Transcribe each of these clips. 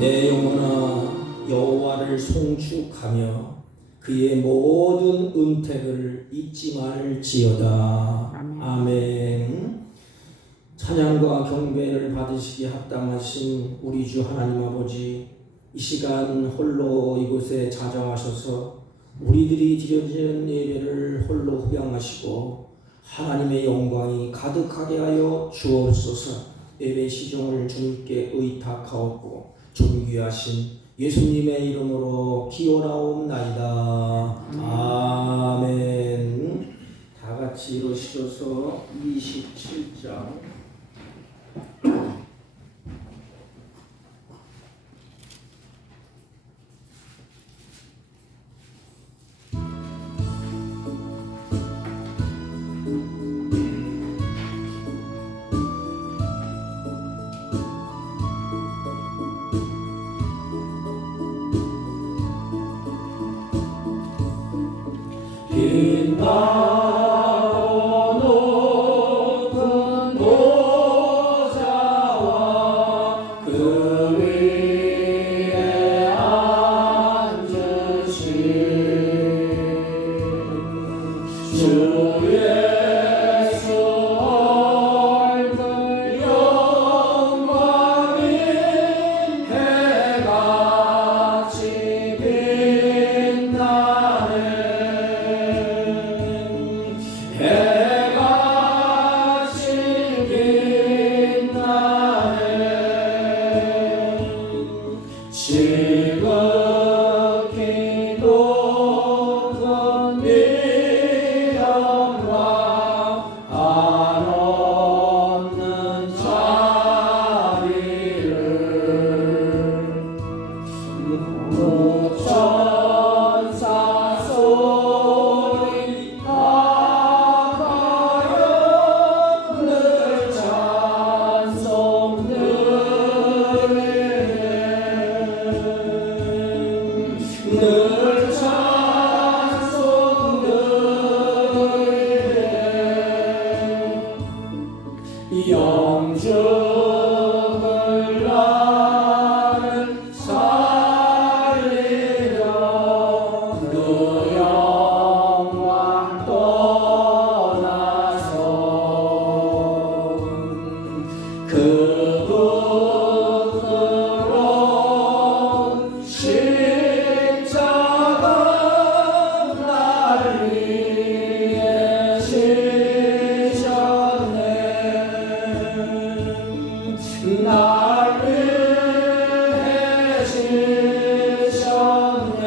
내 영혼아 여호와를 송축하며 그의 모든 은택을 잊지 말지어다. 아멘. 찬양과 경배를 받으시기에 합당하신 우리 주 하나님 아버지, 이 시간 홀로 이곳에 찾아와셔서 우리들이 드려진 예배를 홀로 흡양하시고 하나님의 영광이 가득하게 하여 주옵소서. 예배 시종을 주님께 의탁하옵고 존귀하신 예수님의 이름으로 기원하옵나이다. 아멘. 다 같이 일어서서 27장 빛나고 높은 보좌와 그 위에 앉으신 주 예수 얼굴 영광이 해같이 빛나네. 해같이 빛나네. 지극히 높은 미련과 한없는 자비를 천사 소리 하여 늘 찬송 드리네. 늘 찬송 드리네. 영죽을 나를 살리려 그 영광 떠나서 그 부끄러운 십자가 날 위해 지셨네. 날 위해 지셨네.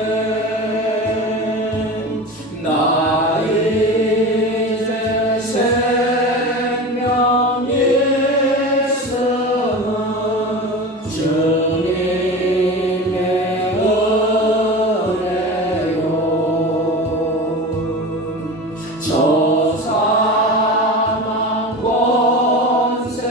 나 이제 생명 있음은 주님의 은혜요. 저 사망 권세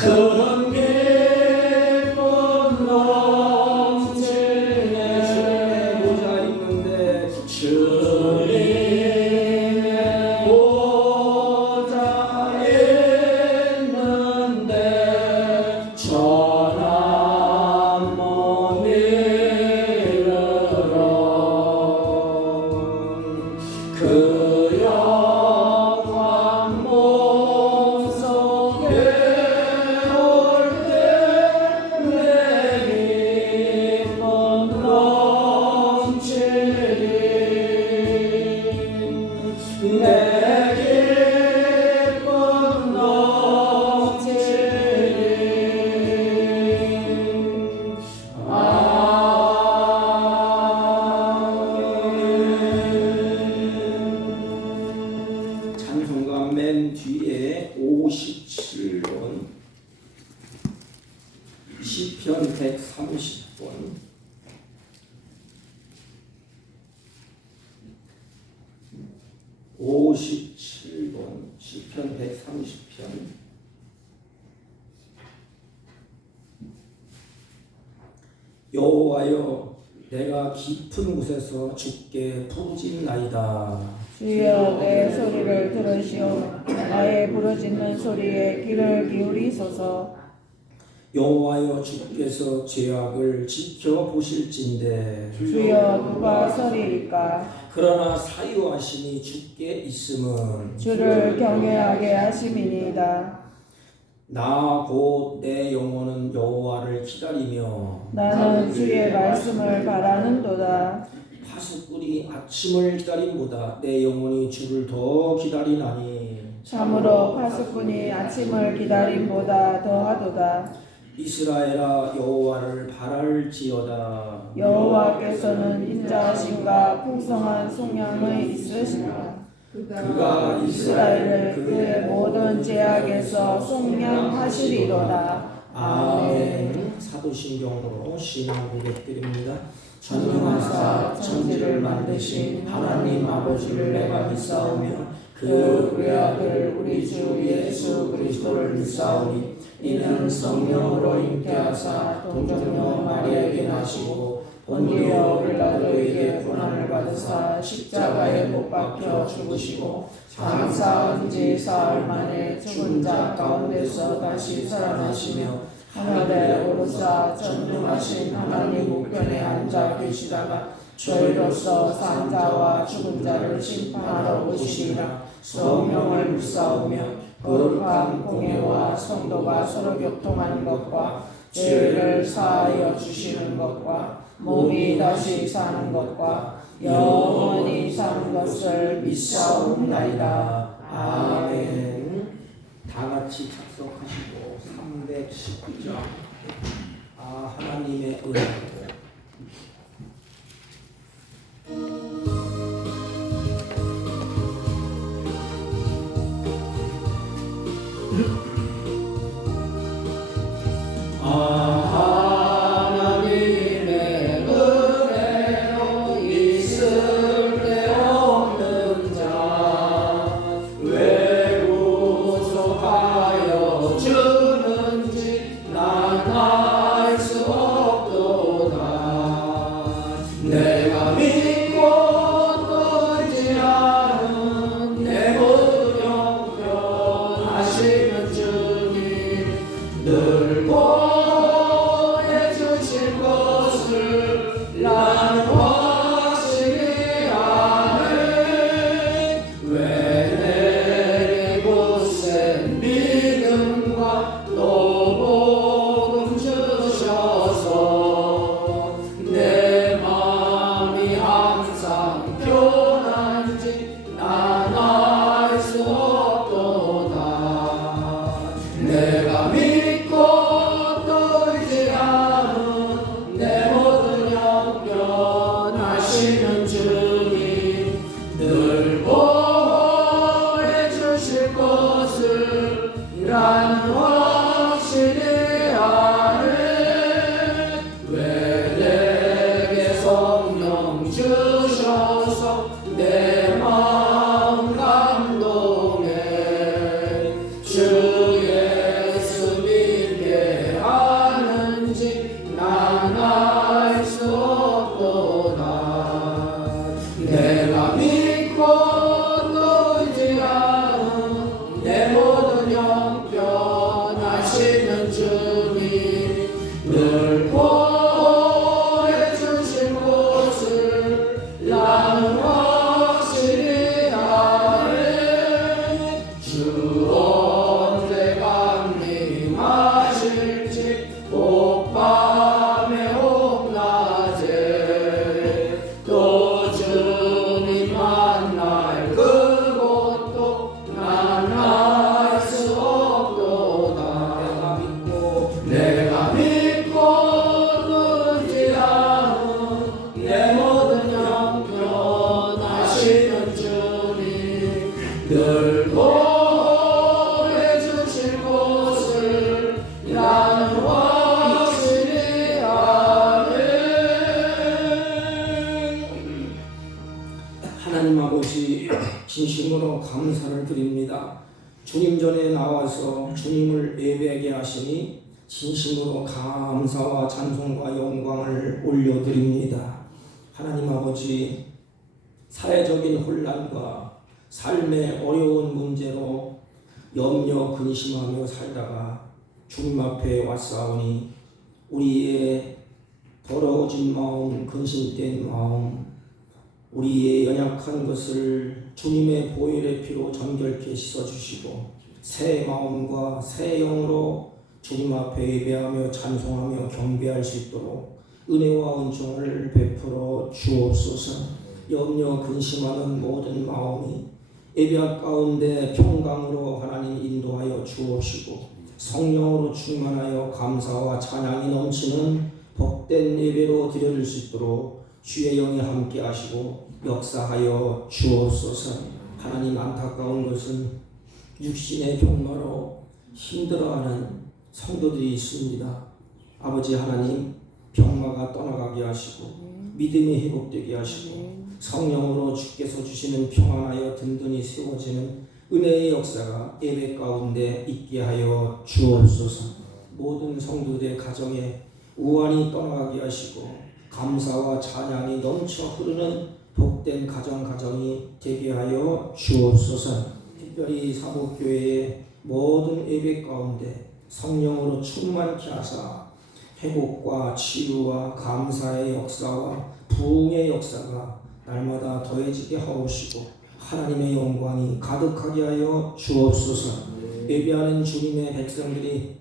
큰 기쁨 넘치네. 모자 있는데 주님의 모자 있는데 전한 못 이르러 그 영광 몸속에 올 때 내 기쁨 넘치리. 내 기쁨 넘치리. 아멘. 찬송가 맨 뒤에 57번 시편 130번 57번 시편 130편 여호와여 내가 깊은 곳에서 주께 부르짖나이다. 주여 내 소리를 들으시오. 나의 부르짖는 소리에 귀를 기울이소서. 여호와여 주께서 죄악을 지켜보실진대. 주여 누가 서리이까. 그러나 사유하심이 주께 있음은 주를 경외하게 하심이니이다. 나 곧 내 영혼은 여호와를 기다리며 나는 주의 말씀을 바라는도다. 파수꾼이 아침을 기다림보다 내 영혼이 주를 더 기다리나니. 참으로 파수꾼이 아침을 기다림보다 더하도다. 이스라엘아 여호와를 바랄지어다. 여호와께서는 인자하심과 풍성한 속량의 있으시다. 그가 이스라엘을 그의 모든 제약에서 속량하시리로다. 아멘. 사도신경으로 신앙 고백드립니다. 전능하사 천지를 만드신 하나님 아버지를 내가 믿사오며 그 외아들 우리 주 예수 그리스도를 믿사오니 이는 성령으로 잉태하사 동정녀 마리아에게 나시고 본디오 빌라도에게 고난을 받으사 십자가에 못 박혀 죽으시고 장사한 지 사흘 만에 죽은 자 가운데서 다시 살아나시며 하늘에 오르사 전능하신 하나님 우편에 앉아 계시다가 저희로서 산 자와 죽은 자를 심판하러 오시리라. 성령을 믿사오며 거룩한 공예와 성도가 서로 교통하는 것과 죄를 사하여 주시는 것과 몸이 다시 사는 것과 영원히 사는 것을 믿사옵나이다. 아멘. 다 같이 작성하시고 319장 하나님의 은혜로 하나님 아버지 진심으로 감사를 드립니다. 주님 전에 나와서 주님을 예배하게 하시니 진심으로 감사와 찬송과 영광을 올려드립니다. 하나님 아버지, 사회적인 혼란과 삶의 어려운 문제로 염려 근심하며 살다가 주님 앞에 왔사오니 우리의 더러워진 마음, 근심된 마음, 우리의 연약한 것을 주님의 보혈의 피로 정결케 씻어주시고 새 마음과 새 영으로 주님 앞에 예배하며 찬송하며 경배할 수 있도록 은혜와 은총을 베풀어 주옵소서. 염려 근심하는 모든 마음이 예배 가운데 평강으로 하나님 인도하여 주옵시고 성령으로 충만하여 감사와 찬양이 넘치는 복된 예배로 드려질 수 있도록 주의 영이 함께 하시고 역사하여 주옵소서. 하나님, 안타까운 것은 육신의 병마로 힘들어하는 성도들이 있습니다. 아버지 하나님, 병마가 떠나가게 하시고 믿음이 회복되게 하시고 성령으로 주께서 주시는 평안하여 든든히 세워지는 은혜의 역사가 예배 가운데 있게 하여 주옵소서. 모든 성도들의 가정에 우환이 떠나가게 하시고 감사와 찬양이 넘쳐 흐르는 복된 가정이 되게 하여 주옵소서. 특별히 사복교회의 모든 예배 가운데 성령으로 충만케 하사 회복과 치유와 감사의 역사와 부흥의 역사가 날마다 더해지게 하옵시고 하나님의 영광이 가득하게 하여 주옵소서. 예배하는 주님의 백성들이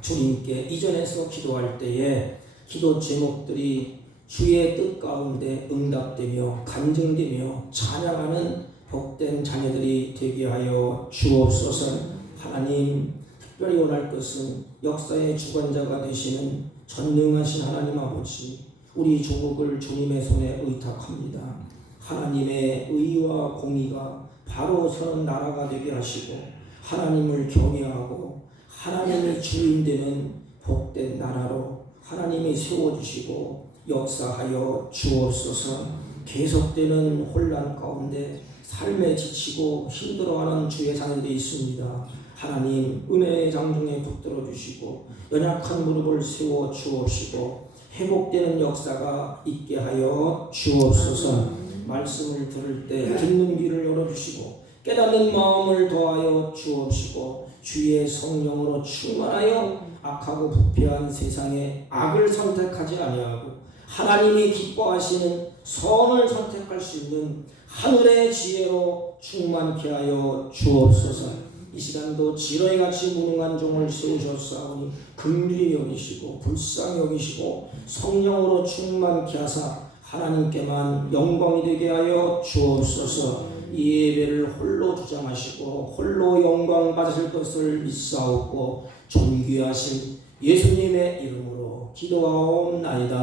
주님께 이전에서 기도할 때에 기도 제목들이 주의 뜻 가운데 응답되며 간증되며 찬양하는 복된 자녀들이 되게 하여 주옵소서. 하나님, 특별히 원할 것은 역사의 주관자가 되시는 전능하신 하나님 아버지, 우리 조국을 주님의 손에 의탁합니다. 하나님의 의와 공의가 바로 서는 나라가 되게 하시고 하나님을 경외하고 하나님이 주인 되는 복된 나라로 하나님이 세워주시고 역사하여 주옵소서. 계속되는 혼란 가운데 삶에 지치고 힘들어하는 주의 자녀들이 있습니다. 하나님, 은혜의 장중에 붙들어 주시고 연약한 무릎을 세워 주옵시고 회복되는 역사가 있게 하여 주옵소서. 말씀을 들을 때 듣는 귀를 열어주시고 깨닫는 마음을 더하여 주옵시고 주의 성령으로 충만하여 악하고 부패한 세상에 악을 선택하지 아니하고 하나님이 기뻐하시는 선을 선택할 수 있는 하늘의 지혜로 충만케 하여 주옵소서. 이 시간도 지렁이 같이 무능한 종을 세우셨사오니 긍휼히 여기시고 불쌍히 여기시고 성령으로 충만케 하사 하나님께만 영광이 되게 하여 주옵소서. 이 예배를 홀로 주장하시고 홀로 영광 받으실 것을 믿사옵고 존귀하신 예수님의 이름으로 기도하옵나이다.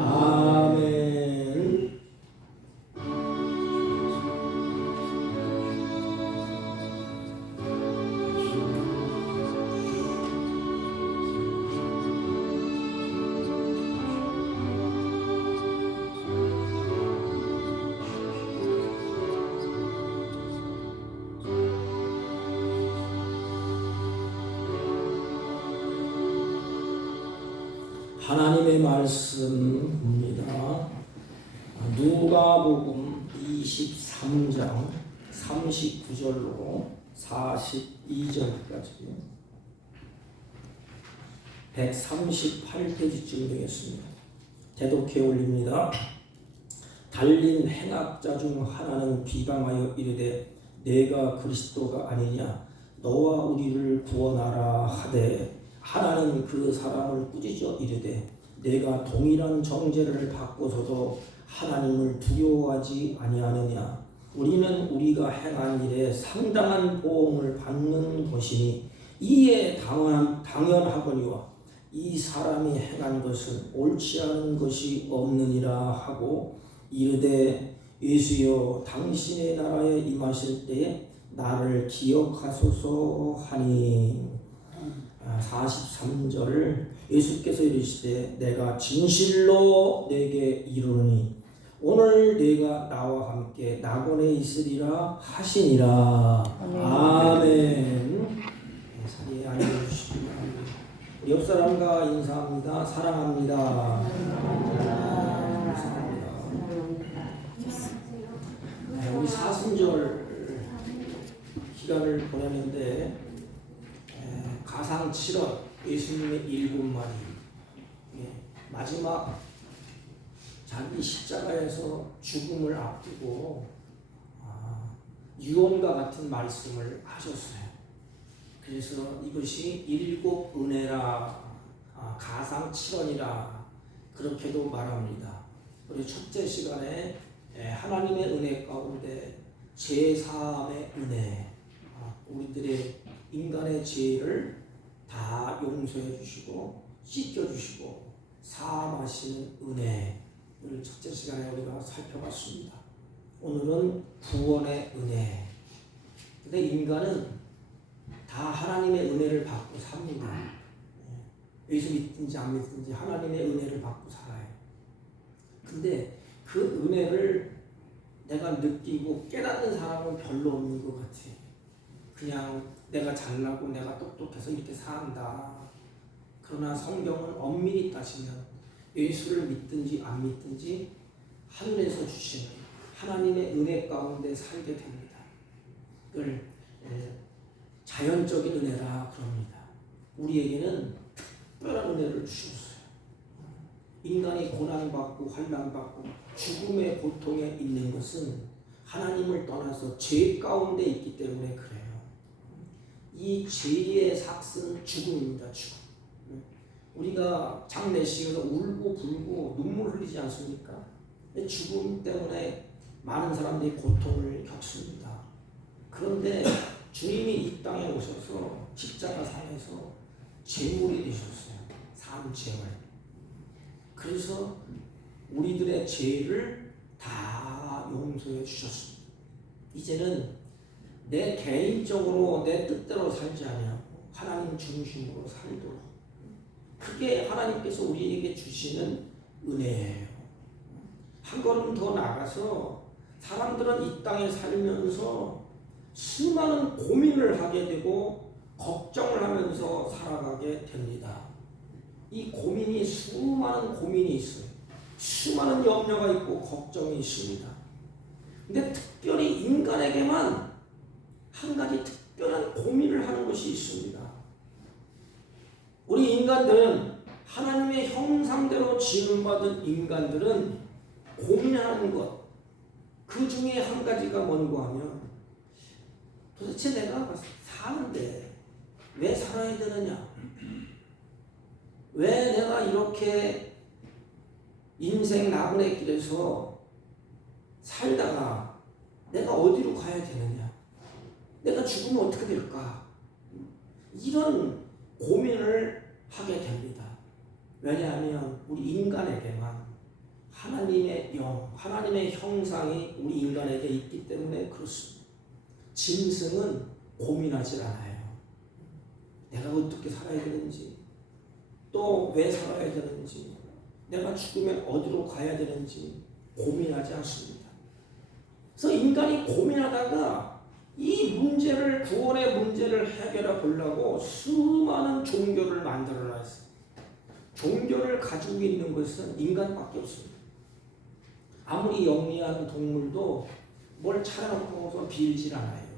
아멘. 하나님의 말씀입니다. 누가복음 23장 39절로 42절까지 138페이지쯤 되겠습니다. 대독해 올립니다. 달린 행악자 중 하나는 비방하여 이르되 내가 그리스도가 아니냐 너와 우리를 구원하라 하되 하나는 그 사람을 꾸짖어 이르되 내가 동일한 정죄를 받고서도 하나님을 두려워하지 아니하느냐 우리는 우리가 행한 일에 상당한 보응을 받는 것이니 이에 당연하거니와 이 사람이 행한 것은 옳지 않은 것이 없느니라 하고 이르되 예수여 당신의 나라에 임하실 때에 나를 기억하소서 하니 43절을 예수께서 이르시되 내가 진실로 내게 이르노니 오늘 네가 나와 함께 낙원에 있으리라 하시니라. 아멘. 자리에 앉아주시기 바랍니다. 옆 사람과 인사합니다. 사랑합니다. 감사합니다. 가상 7원, 예수님의 7마리. 예, 마지막 자기 십자가에서 죽음을 앞두고 유언과 같은 말씀을 하셨어요. 그래서 이것이 7 은혜라, 가상 7원이라 그렇게도 말합니다. 우리 첫째 시간에 하나님의 은혜 가운데 제3의 은혜, 우리들의 인간의 죄를 다 용서해 주시고 씻겨 주시고 사함하시는 은혜를 첫째 시간에 우리가 살펴봤습니다. 오늘은 구원의 은혜. 근데 인간은 다 하나님의 은혜를 받고 삽니다. 예수 믿든지 안 믿든지 하나님의 은혜를 받고 살아요. 근데 그 은혜를 내가 느끼고 깨닫는 사람은 별로 없는 것 같아요. 그냥 내가 잘나고 내가 똑똑해서 이렇게 산다. 그러나 성경은 엄밀히 따지면 예수를 믿든지 안 믿든지 하늘에서 주시는 하나님의 은혜 가운데 살게 됩니다. 그걸 자연적인 은혜라 그럽니다. 우리에게는 특별한 은혜를 주셨어요. 인간이 고난받고 환난받고 죽음의 고통에 있는 것은 하나님을 떠나서 죄 가운데 있기 때문에 그래요. 이 죄의 삭은 죽음입니다. 죽음. 우리가 장례식에서 울고 불고 눈물 흘리지 않습니까? 죽음 때문에 많은 사람들이 고통을 겪습니다. 그런데 주님이 이 땅에 오셔서 십자가상에서 제물이 되셨어요. 산제물. 그래서 우리들의 죄를 다 용서해 주셨습니다. 이제는 내 개인적으로 내 뜻대로 살지 아니하고 하나님 중심으로 살도록, 그게 하나님께서 우리에게 주시는 은혜예요. 한 걸음 더 나가서 사람들은 이 땅에 살면서 수많은 고민을 하게 되고 걱정을 하면서 살아가게 됩니다. 이 고민이, 수많은 고민이 있어요. 수많은 염려가 있고 걱정이 있습니다. 근데 특별히 인간에게만 한 가지 특별한 고민을 하는 것이 있습니다. 우리 인간들은, 하나님의 형상대로 지음받은 인간들은 고민하는 것, 그 중에 한 가지가 뭔가 하면, 도대체 내가 사는데 왜 살아야 되느냐? 왜 내가 이렇게 인생 나그네 길에서 살다가 내가 어디로 가야 되느냐? 내가 죽으면 어떻게 될까? 이런 고민을 하게 됩니다. 왜냐하면 우리 인간에게만 하나님의 영, 하나님의 형상이 우리 인간에게 있기 때문에 그렇습니다. 짐승은 고민하지 않아요. 내가 어떻게 살아야 되는지, 또 왜 살아야 되는지, 내가 죽으면 어디로 가야 되는지 고민하지 않습니다. 그래서 인간이 고민하다가 이 문제를, 구원의 문제를 해결해 보려고 수많은 종교를 만들어놨어요. 종교를 가지고 있는 것은 인간밖에 없습니다. 아무리 영리한 동물도 뭘 차려놓고서 빌질 않아요.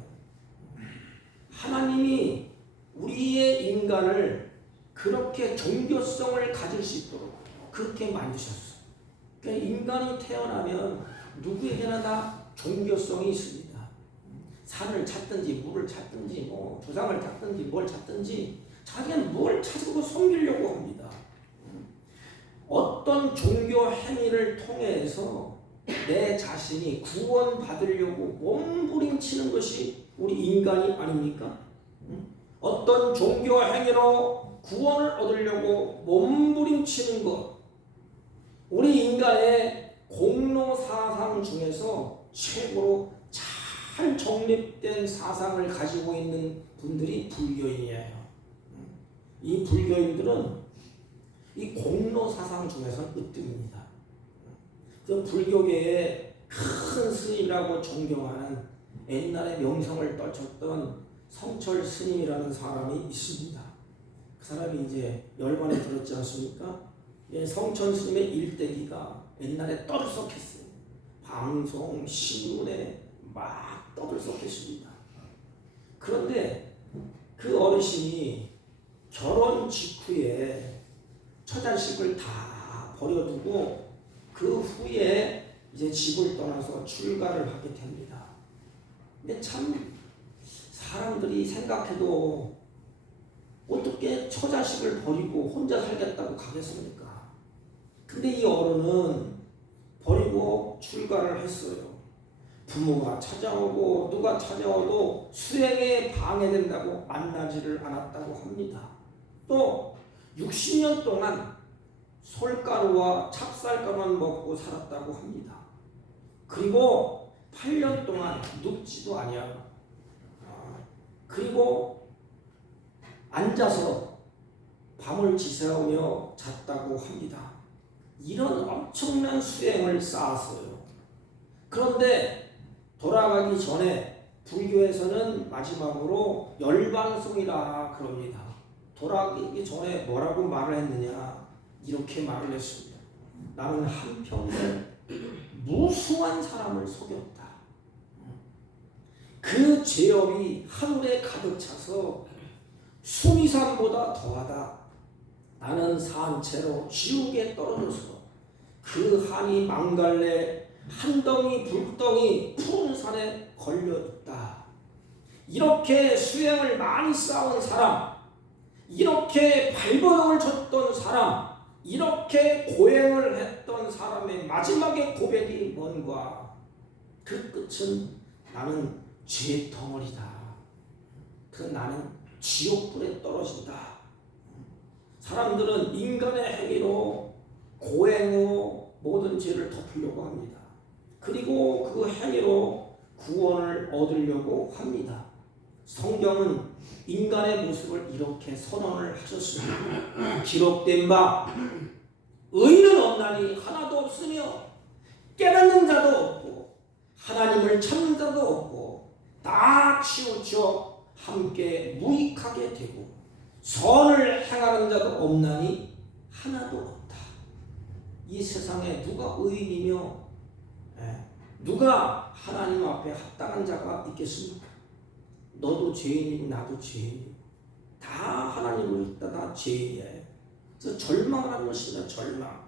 하나님이 우리의 인간을 그렇게 종교성을 가질 수 있도록 그렇게 만드셨어요. 그러니까 인간이 태어나면 누구에게나 다 종교성이 있습니다. 산을 찾든지 물을 찾든지 뭐 조상을 찾든지 뭘 찾든지 자기는 뭘 찾고 섬기려고 합니다. 어떤 종교 행위를 통해서 내 자신이 구원받으려고 몸부림치는 것이 우리 인간이 아닙니까? 어떤 종교 행위로 구원을 얻으려고 몸부림치는 것, 우리 인간의 공로 사상 중에서 최고로 잘 정립된 사상을 가지고 있는 분들이 불교인이에요. 이 불교인들은 이 공로 사상 중에서 으뜸입니다. 그 불교계의 큰 스님이라고 존경하는, 옛날에 명성을 떨쳤던 성철 스님이라는 사람이 있습니다. 그 사람이 이제 열반에 들었지 않습니까? 성철 스님의 일대기가 옛날에 떠들썩했어요. 방송, 신문에 막 떠들썩했습니다. 그런데 그 어르신이 결혼 직후에 처자식을 다 버려두고 그 후에 이제 집을 떠나서 출가를 하게 됩니다. 근데 참 사람들이 생각해도 어떻게 처자식을 버리고 혼자 살겠다고 가겠습니까? 근데 이 어른은 버리고 출가를 했어요. 부모가 찾아오고 누가 찾아와도 수행에 방해된다고 만나지를 않았다고 합니다. 또 60년 동안 솔가루와 찹쌀가루만 먹고 살았다고 합니다. 그리고 8년 동안 눕지도 아니하고 그리고 앉아서 밤을 지새우며 잤다고 합니다. 이런 엄청난 수행을 쌓았어요. 그런데 돌아가기 전에 불교에서는 마지막으로 열반송이라 그럽니다. 돌아가기 전에 뭐라고 말을 했느냐, 이렇게 말을 했습니다. 나는 한평생 무수한 사람을 속였다. 그 죄업이 하늘에 가득 차서 수미산보다 더하다. 나는 산채로 지옥에 떨어져서 그 한이 망갈래 한 덩이 불덩이 푸른 산에 걸려 있다. 이렇게 수행을 많이 쌓은 사람, 이렇게 발버둥을 쳤던 사람, 이렇게 고행을 했던 사람의 마지막에 고백이 뭔가? 그 끝은 나는 죄 덩어리다. 그 나는 지옥불에 떨어진다. 사람들은 인간의 행위로 고행으로 모든 죄를 덮으려고 합니다. 그리고 그 행위로 구원을 얻으려고 합니다. 성경은 인간의 모습을 이렇게 선언을 하셨습니다. 기록된 바 의인은 없나니 하나도 없으며 깨닫는 자도 없고 하나님을 찾는 자도 없고 다 치우쳐 함께 무익하게 되고 선을 행하는 자도 없나니 하나도 없다. 이 세상에 누가 의인이며 누가 하나님 앞에 합당한 자가 있겠습니까? 너도 죄인이고 나도 죄인이고 다 하나님을 따라 죄인이에요. 그래서 절망하는 것입니다. 절망.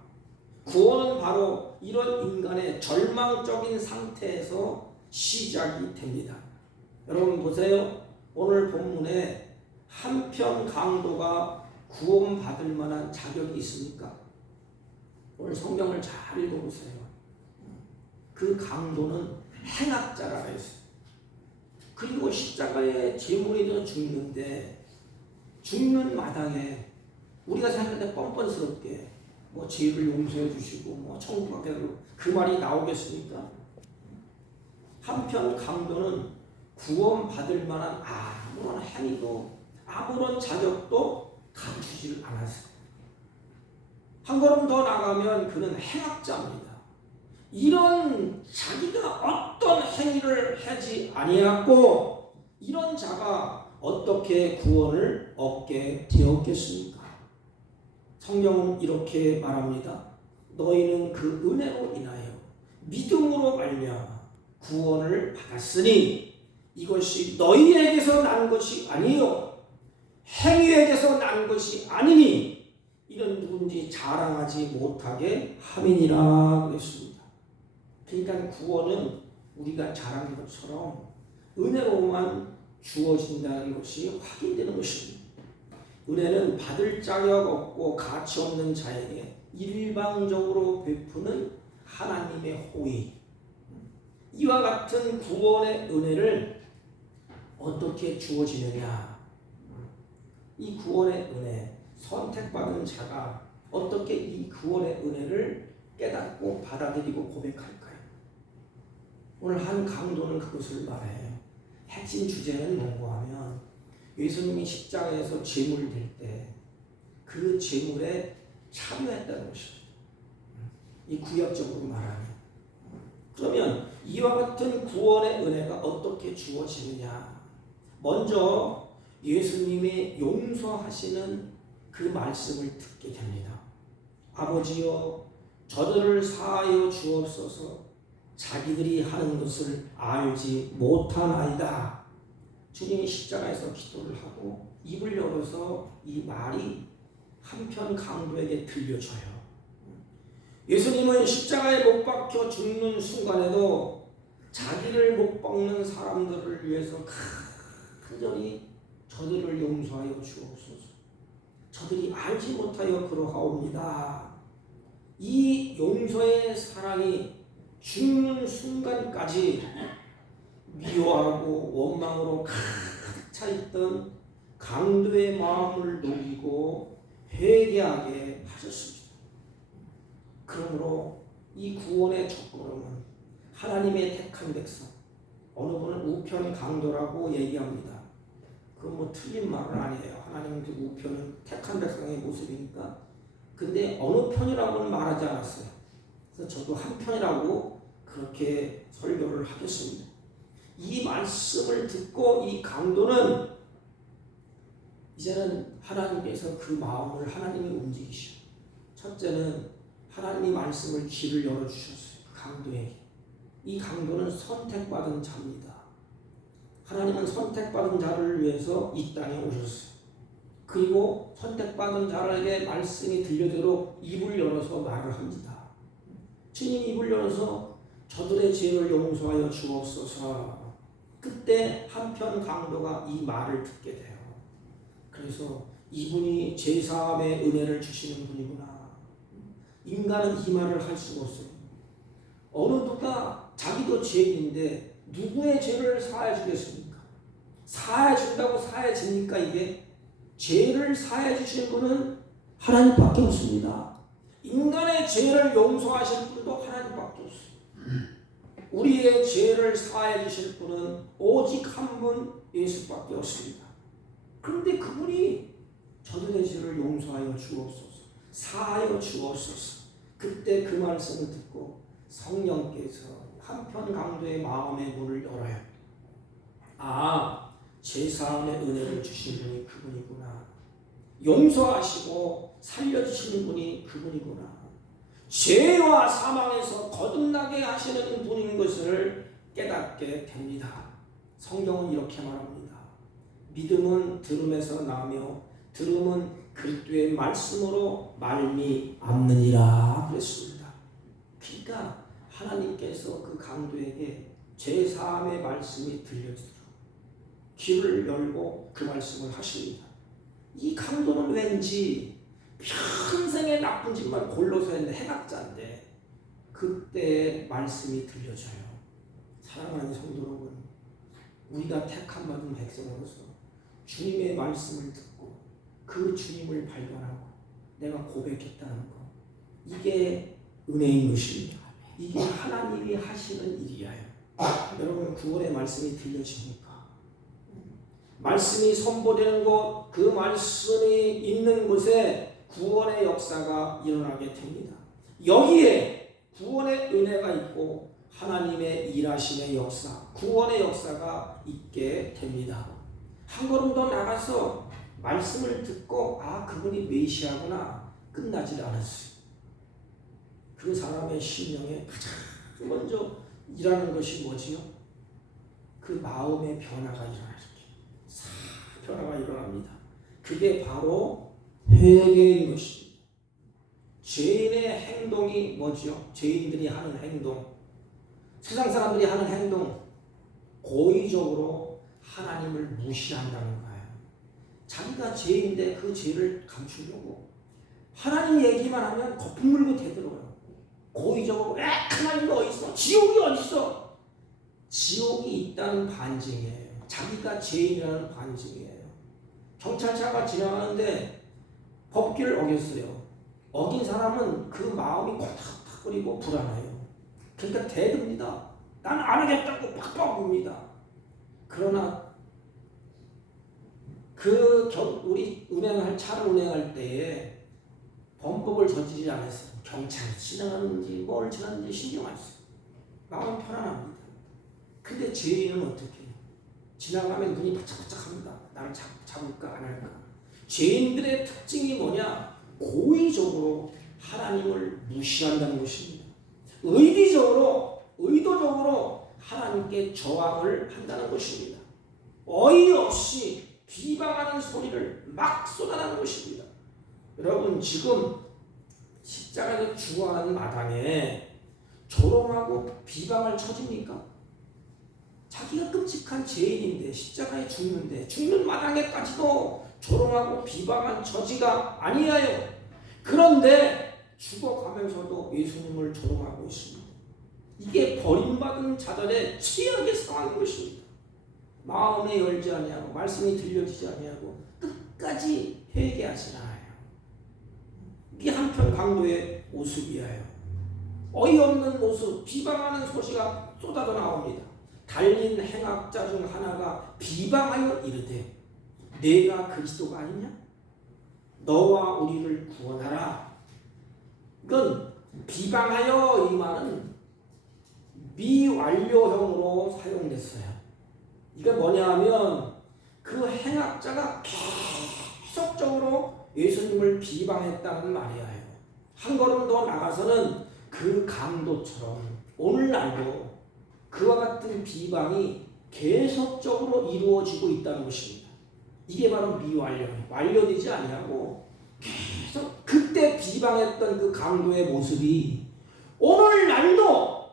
구원은 바로 이런 인간의 절망적인 상태에서 시작이 됩니다. 여러분 보세요. 오늘 본문에 한편 강도가 구원받을 만한 자격이 있습니까? 오늘 성경을 잘 읽어보세요. 그 강도는 행악자라고 했어요. 그리고 십자가에 제물이 되어 죽는데 죽는 마당에 우리가 생각할 때 뻔뻔스럽게 뭐 죄를 용서해 주시고 뭐 천국 가게 그 말이 나오겠습니까? 한편 강도는 구원받을 만한 아무런 행위도 아무런 자격도 갖추지를 않았어요. 한 걸음 더 나가면 그는 행악자입니다. 이런 자기가 어떤 행위를 하지 아니하고 이런 자가 어떻게 구원을 얻게 되었겠습니까? 성경은 이렇게 말합니다. 너희는 그 은혜로 인하여 믿음으로 말미암아 구원을 받았으니 이것이 너희에게서 난 것이 아니요 행위에게서 난 것이 아니니 이는 누군지 자랑하지 못하게 함이니라 그랬습니다. 그러니까 구원은 우리가 잘한 것처럼 은혜로만 주어진다는 것이 확인되는 것입니다. 은혜는 받을 자격 없고 가치 없는 자에게 일방적으로 베푸는 하나님의 호의. 이와 같은 구원의 은혜를 어떻게 주어지느냐? 이 구원의 은혜, 선택받은 자가 어떻게 이 구원의 은혜를 깨닫고 받아들이고 고백할까요? 오늘 한 강도는 그것을 말해요. 핵심 주제는 뭔고 하면 예수님이 십자가에서 제물 될 때 그 제물에 참여했다는 것입니다. 이 구약적으로 말하면. 그러면 이와 같은 구원의 은혜가 어떻게 주어지느냐? 먼저 예수님이 용서하시는 그 말씀을 듣게 됩니다. 아버지여 저들을 사하여 주옵소서 자기들이 하는 것을 알지 못하나이다. 주님이 십자가에서 기도를 하고 입을 열어 열어서 이 말이 한편 강도에게 들려져요. 예수님은 십자가에 못 박혀 죽는 순간에도 자기를 못 박는 사람들을 위해서 간절히 저들을 용서하여 주옵소서. 저들이 알지 못하여 그러하옵니다. 이 용서의 사랑이 죽는 순간까지 미워하고 원망으로 가득 차있던 강도의 마음을 녹이고 회개하게 하셨습니다. 그러므로 이 구원의 첫걸음은 하나님의 택한 백성, 어느 분은 우편 강도라고 얘기합니다. 그건 뭐 틀린 말은 아니에요. 하나님은 그 우편은 택한 백성의 모습이니까. 근데 어느 편이라고는 말하지 않았어요. 그래서 저도 한 편이라고 그렇게 설교를 하겠습니다. 이 말씀을 듣고 이 강도는 이제는 하나님께서 그 마음을 하나님이 움직이시오. 첫째는 하나님이 말씀을 길을 열어주셨어요. 그 강도에게. 이 강도는 선택받은 자입니다. 하나님은 선택받은 자를 위해서 이 땅에 오셨어요. 그리고 선택받은 자에게 말씀이 들려도록 입을 열어서 말을 합니다. 주님 입을 열어서 저들의 죄를 용서하여 주옵소서. 그때 한편 강도가 이 말을 듣게 돼요. 그래서 이분이 제사함의 은혜를 주시는 분이구나. 인간은 이 말을 할 수가 없어요. 어느 누가 자기도 죄인인데 누구의 죄를 사해 주겠습니까? 사해 준다고 사해 줍니까? 이게 죄를 사해 주시는 분은 하나님밖에 없습니다. 인간의 죄를 용서하실 분도 하나님밖에 없어요. 우리의 죄를 사해 주실 분은 오직 한 분 예수밖에 없습니다. 그런데 그분이 저들의 죄를 용서하여 주옵소서, 사하여 주옵소서. 그때 그 말씀을 듣고 성령께서 한편 강도의 마음의 문을 열어요. 아, 제사함의 은혜를 주신 분이 그분이구나. 용서하시고 살려주시는 분이 그분이구나. 죄와 사망에서 거듭나게 하시는 분인 것을 깨닫게 됩니다. 성경은 이렇게 말합니다. 믿음은 들음에서 나며 들음은 그리스도의 말씀으로 말미암느니라 그랬습니다. 그러니까 하나님께서 그 강도에게 제사함의 말씀이 들려지도록 귀를 열고 그 말씀을 하십니다. 이 강도는 왠지 평생의 나쁜 짓만 골라서 했는데 해각자인데 그때 말씀이 들려져요. 사랑하는 성도 여러분, 우리가 택함 받은 백성으로서 주님의 말씀을 듣고 그 주님을 발견하고 내가 고백했다는 것, 이게 은혜인 것입니다. 이게 하나님이 하시는 일이에요. 여러분, 구원의 말씀이 들려집니까? 말씀이 선포되는 곳, 그 말씀이 있는 곳에 구원의 역사가 일어나게 됩니다. 여기에 구원의 은혜가 있고 하나님의 일하심의 역사, 구원의 역사가 있게 됩니다. 한 걸음 더 나가서 말씀을 듣고 아, 그분이 메시아구나 끝나질 않았어요. 그 사람의 심령에 가장 먼저 일하는 것이 뭐지요? 그 마음의 변화가 일어나요. 변화가 일어납니다. 그게 바로 회개인 것입니다. 죄인의 행동이 뭐죠? 죄인들이 하는 행동, 세상 사람들이 하는 행동, 고의적으로 하나님을 무시한다는 거예요. 자기가 죄인데 그 죄를 감추려고 하나님 얘기만 하면 거품 물고 대들어요. 고의적으로 하나님이 어디 있어? 지옥이 어디 있어? 지옥이 있다는 반증이에요. 자기가 죄인이라는 반증이에요. 경찰차가 지나가는데 법규를 어겼어요. 어긴 사람은 그 마음이 콩닥거리고 불안해요. 그러니까 대듭니다. 나는 안 하겠다고 팍팍 웁니다. 그러나 우리 차를 운행할 때에 범법을 저지르지 않았어요. 경찰이 지나가는지 뭘 지나가는지 신경 안 써요. 마음은 편안합니다. 근데 죄인은 어떻게 해요? 지나가면 눈이 바짝바짝합니다. 나를 잡을까 안 할까. 죄인들의 특징이 뭐냐? 고의적으로 하나님을 무시한다는 것입니다. 의도적으로 하나님께 저항을 한다는 것입니다. 어이없이 비방하는 소리를 막 쏟아내는 것입니다. 여러분, 지금 십자가에서 죽어가는 마당에 조롱하고 비방을 쳐집니까? 자기가 끔찍한 죄인인데 십자가에 죽는데 죽는 마당에까지도 조롱하고 비방한 처지가 아니에요. 그런데 죽어가면서도 예수님을 조롱하고 있습니다. 이게 버림받은 자들의 최악의 상황인 것입니다. 마음에 열지 아니하고 말씀이 들려지지 아니하고 끝까지 회개하지 않아요. 이게 한편 강도의 모습이에요. 어이없는 모습, 비방하는 소리가 쏟아져 나옵니다. 달린 행악자 중 하나가 비방하여 이르되 내가 그리스도가 아니냐? 너와 우리를 구원하라. 이건 비방하여 이 말은 미완료형으로 사용됐어요. 이게 뭐냐 하면 그 행악자가 계속적으로 예수님을 비방했다는 말이에요. 한 걸음 더 나가서는 그 강도처럼 오늘날도 그와 같은 비방이 계속적으로 이루어지고 있다는 것입니다. 이게 바로 미완료, 완료되지 아니하고 계속 그때 비방했던 그 강도의 모습이 오늘날도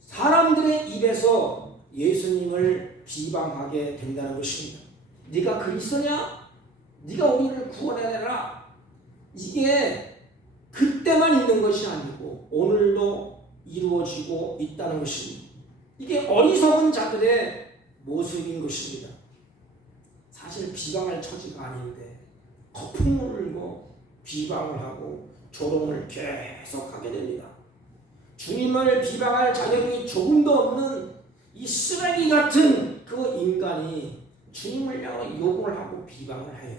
사람들의 입에서 예수님을 비방하게 된다는 것입니다. 네가 그리스도냐? 네가 우리를 구원해내라. 이게 그때만 있는 것이 아니고 오늘도 이루어지고 있다는 것입니다. 이게 어리석은 자들의 모습인 것입니다. 사실 비방할 처지가 아닌데 거품을 흘고 비방을 하고 조롱을 계속하게 됩니다. 주님을 비방할 자격이 조금도 없는 이 쓰레기 같은 그 인간이 주님을 향해 욕을 하고 비방을 해요.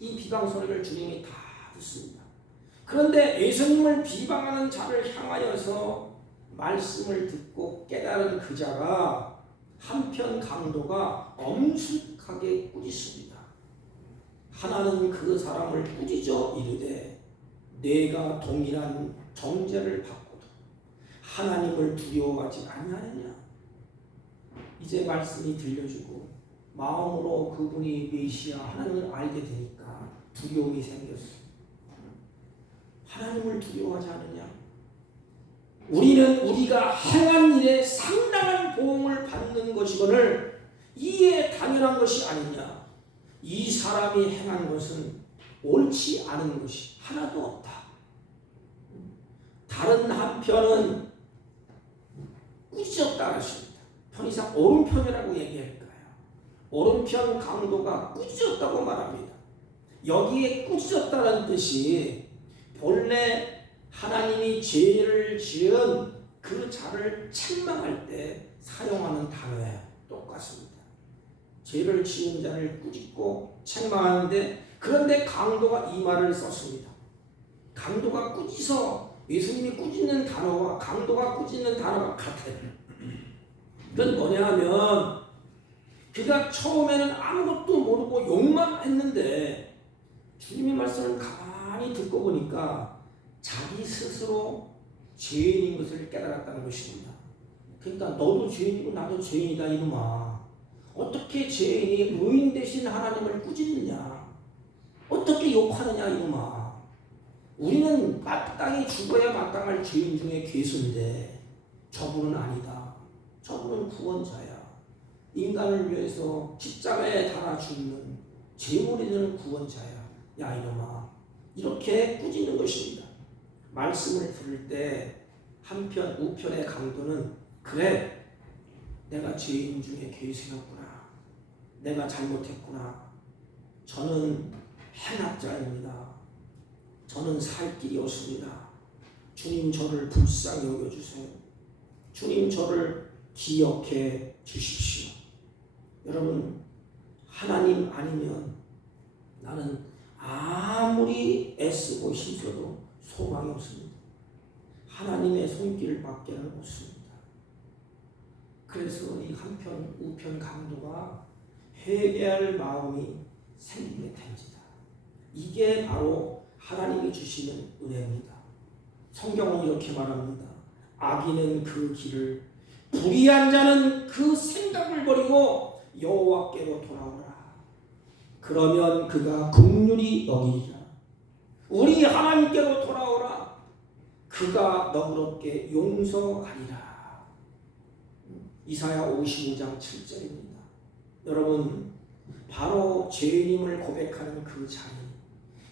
이 비방 소리를 주님이 다 듣습니다. 그런데 예수님을 비방하는 자를 향하여서 말씀을 듣고 깨달은 그 자가 한편 강도가 엄숙하게 꾸짖습니다. 하나는 그 사람을 꾸짖어 이르되 내가 동일한 정죄를 받고도 하나님을 두려워하지 아니하느냐. 이제 말씀이 들려주고 마음으로 그분이 메시아 하나님을 알게 되니까 두려움이 생겼어요. 하나님을 두려워하지 않느냐? 우리는 우리가 행한 일에 상당한 보응을 받는 것이거늘 이에 당연한 것이 아니냐? 이 사람이 행한 것은 옳지 않은 것이 하나도 없다. 다른 한편은 꾸짖었다 하십니다. 편의상 오른편이라고 얘기할까요? 오른편 강도가 꾸짖었다고 말합니다. 여기에 꾸짖었다는 뜻이 본래 하나님이 죄를 지은 그 자를 책망할 때 사용하는 단어예요. 똑같습니다. 죄를 지은 자를 꾸짖고 책망하는데 그런데 강도가 이 말을 썼습니다. 강도가 꾸짖어 예수님이 꾸짖는 단어와 강도가 꾸짖는 단어가 같아요. 그건 뭐냐 하면 그가 처음에는 아무것도 모르고 욕만 했는데 주님의 말씀을 가만히 듣고 보니까 자기 스스로 죄인인 것을 깨달았다는 것입니다. 그러니까 너도 죄인이고 나도 죄인이다 이놈아. 어떻게 죄인이 의인 대신 하나님을 꾸짖느냐. 어떻게 욕하느냐 이놈아. 우리는 마땅히 죽어야 마땅할 죄인 중에 괴수인데 저분은 아니다. 저분은 구원자야. 인간을 위해서 십자가에 달아 죽는 제물이 되는 구원자야. 야 이놈아. 이렇게 꾸짖는 것입니다. 말씀을 들을 때 한편 우편의 강도는 그래 내가 죄인 중에 괴수였구나. 내가 잘못했구나. 저는 행악자입니다. 저는 살 길이 없습니다. 주님 저를 불쌍히 여겨주세요. 주님 저를 기억해 주십시오. 여러분 하나님 아니면 나는 아무리 애쓰고 힘써도 소망이 없습니다. 하나님의 손길 밖에는 없습니다. 그래서 이 한편 우편 강도가 회개할 마음이 생기게 됩니다. 이게 바로 하나님이 주시는 은혜입니다. 성경은 이렇게 말합니다. 악인은 그 길을 불의한 자는 그 생각을 버리고 여호와께로 돌아오라. 그러면 그가 긍휼히 여기리라. 우리 하나님께로 돌아오라. 그가 너그럽게 용서하리라. 이사야 55장 7절입니다. 여러분, 바로 죄인임을 고백하는 그 자리,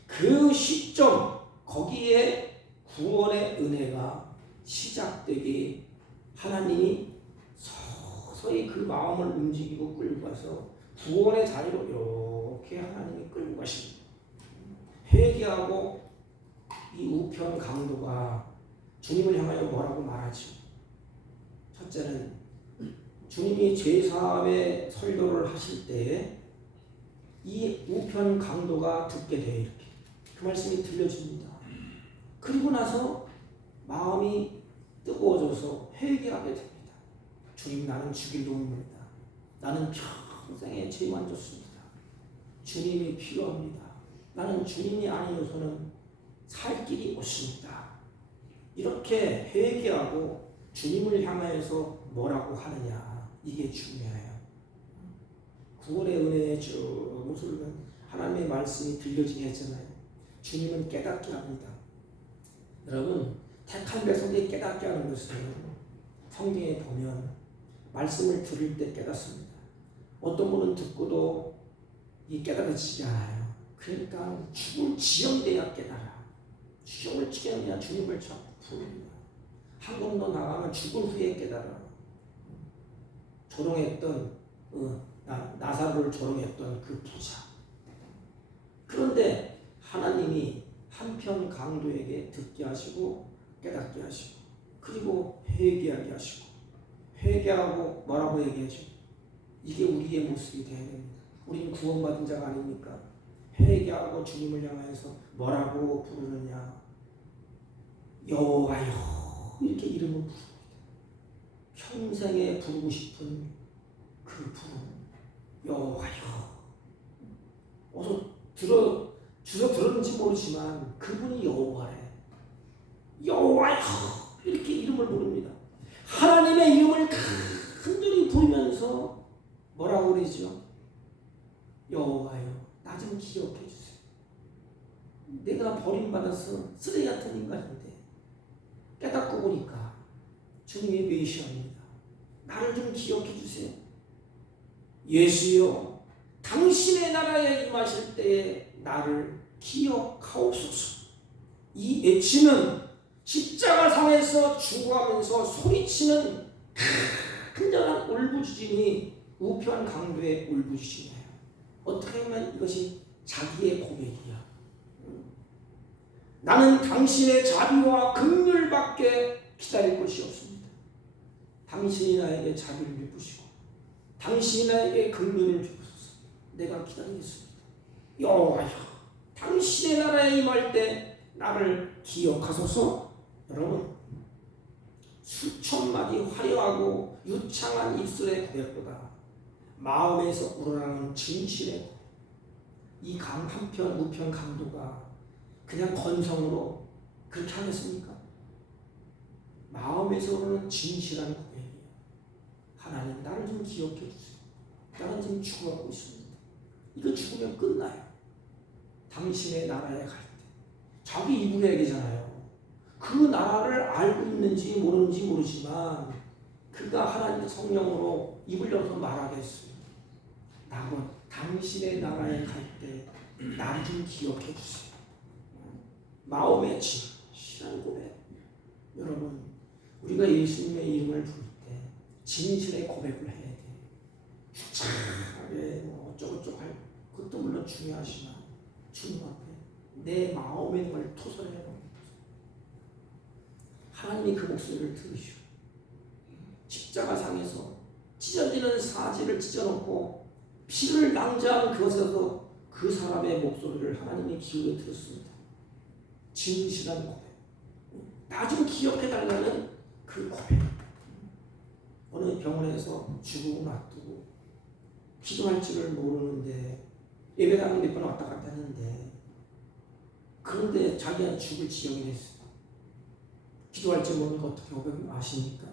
그 시점, 거기에 구원의 은혜가 시작되기 하나님이 서서히 그 마음을 움직이고 끌고 가서 구원의 자리로 이렇게 하나님이 끌고 가십니다. 회개하고 이 우편 강도가 주님을 향하여 뭐라고 말하죠? 첫째는 주님이 죄사함의 설교를 하실 때에 이 우편 강도가 듣게 돼 이렇게 그 말씀이 들려집니다. 그리고 나서 마음이 뜨거워져서 회개하게 됩니다. 주님, 나는 죽일 놈입니다. 나는 평생에 죄만 졌습니다. 주님이 필요합니다. 나는 주님이 아니어서는 살 길이 없습니다. 이렇게 회개하고 주님을 향하여서 뭐라고 하느냐, 이게 중요해요. 구원의 은혜에 쭉 모습을 하나님의 말씀이 들려지게 했잖아요. 주님은 깨닫게 합니다. 여러분, 택한 백성들이 깨닫게 하는 것은 성경에 보면 말씀을 들을 때 깨닫습니다. 어떤 분은 듣고도 이 깨달아지지 않아요. 그러니까 죽을 지경돼야 깨달아. 죽을 지경이야 주님을 자꾸 부릅니다. 한 번 더 나가면 죽은 후에 깨달아. 조롱했던 나사로를 조롱했던 그 부자. 그런데 하나님이 한편 강도에게 듣게 하시고 깨닫게 하시고 그리고 회개하게 하시고 회개하고 뭐라고 얘기하죠? 이게 우리의 모습이 되어야 됩니다. 우리는 구원받은 자가 아닙니까? 회개하고 주님을 향해서 뭐라고 부르느냐? 여호와여, 이렇게 이름을 부릅니다. 평생에 부르고 싶은 그 부름, 여호와여. 어서 주소 들었는지 모르지만 그분이 여호와래. 여호와여, 이렇게 이름을 부릅니다. 하나님의 이름을 간절히 부르면서 뭐라고 그러죠? 여호와여, 나 좀 기억해 주세요. 내가 버림받아서 쓰레기 같은 인간인데 깨닫고 보니까 주님의 메시아입니다. 나를 좀 기억해 주세요. 예수여, 당신의 나라에 임하실 때에 나를 기억하옵소서. 이 외치는 십자가상에서 죽어가면서 소리치는 큰절한 울부짖음이 우편 강도의 울부짖음이에요. 어떻게 보면 이것이 자기의 고백이야. 나는 당신의 자비와 긍휼밖에 기다릴 것이 없습니다. 당신이 나에게 자비를 베푸시고 당신이 나에게 긍휼을 베푸소서. 내가 기다리겠습니다. 여호와여, 당신의 나라에 임할 때 나를 기억하소서. 여러분, 수천 마디 화려하고 유창한 입술의 고백보다 마음에서 우러나는 진실의 고백, 이 한편 우편 강도가 그냥 건성으로 그렇게 하겠습니까? 마음에서 우러나는 진실한 고백이에요. 하나님, 나를 좀 기억해 주세요. 나는 지금 죽어가고 있습니다. 이거 죽으면 끝나요. 당신의 나라에 갈 때. 자기 입으로 얘기잖아요. 그 나라를 알고 있는지 모르는지 모르지만 그가 하나님의 성령으로 입을 열어서 말하겠어요. 나는 당신의 나라에 갈 때 나를 좀 기억해 주세요. 마음의 진실한 고백. 여러분, 우리가 예수님의 이름을 부를 때 진실의 고백을 해야 돼. 주차하게 어쩌고저쩌고 할 그것도 물론 중요하지만 주님 앞에 내 마음의 걸 토설해요. 하나님이 그 목소리를 들으시오. 십자가상에서 찢어지는 사지를 찢어놓고 피를 낭자한 그것에서 그 사람의 목소리를 하나님이 기울여 들었습니다. 진실한 고백. 나 좀 기억해달라는 그 고백. 어느 병원에서 죽음을 앞두고 기도할 줄을 모르는데 예배당을 몇 번 왔다 갔다 했는데 그런데 자기가 죽을 지경이 됐어요. 기도할 줄 모르는 거 어떻게 아십니까?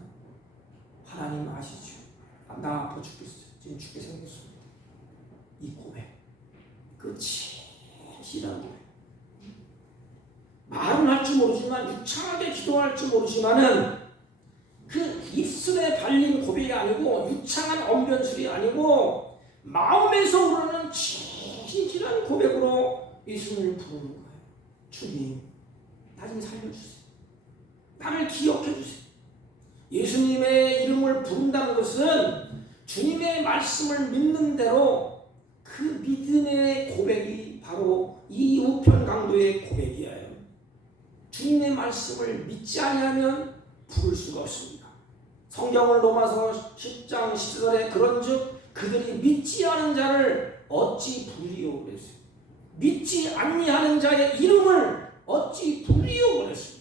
하나님 아시죠? 나 아파 죽겠어요. 지금 죽게 생겼습니다. 이 고백. 그 진실한 고백. 말은 할 줄 모르지만 유창하게 기도할 줄 모르지만은 그 입술에 발린 고백이 아니고 유창한 언변술이 아니고 마음에서 우러나는 진실한 고백으로 예수님을 부르는 거예요. 주님, 나 좀 살려주세요. 나를 기억해 주세요. 예수님의 이름을 부른다는 것은 주님의 말씀을 믿는 대로 그 믿음의 고백이 바로 이 우편 강도의 고백이에요. 주님의 말씀을 믿지 아니하면 부를 수가 없습니다. 성경을 로마서 10장 10절에 그런즉 그들이 믿지 않은 자를 어찌 부르리오 그랬어요. 믿지 아니하는 자의 이름을 어찌 부르리오 그랬어요.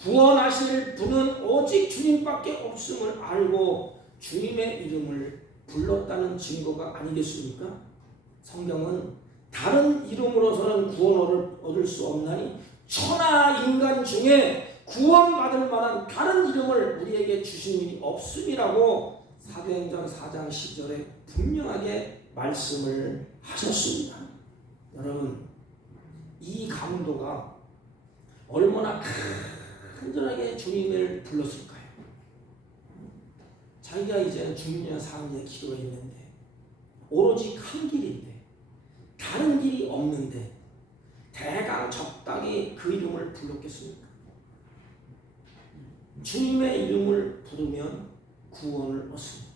구원하실 분은 오직 주님밖에 없음을 알고 주님의 이름을 불렀다는 증거가 아니겠습니까? 성경은 다른 이름으로서는 구원을 얻을 수 없나니 천하 인간 중에 구원받을 만한 다른 이름을 우리에게 주신 일이 없음이라고 사도행전 4장 10절에 분명하게 말씀을 하셨습니다. 여러분, 이 강도가 얼마나 간절하게 주님을 불렀을까요? 자기가 이제 죽느냐 사느냐 기로에 있는데 오로지 한 길인데 다른 길이 없는데 대강 적당히 그 이름을 불렀겠습니까? 주님의 이름을 부르면 구원을 얻습니다.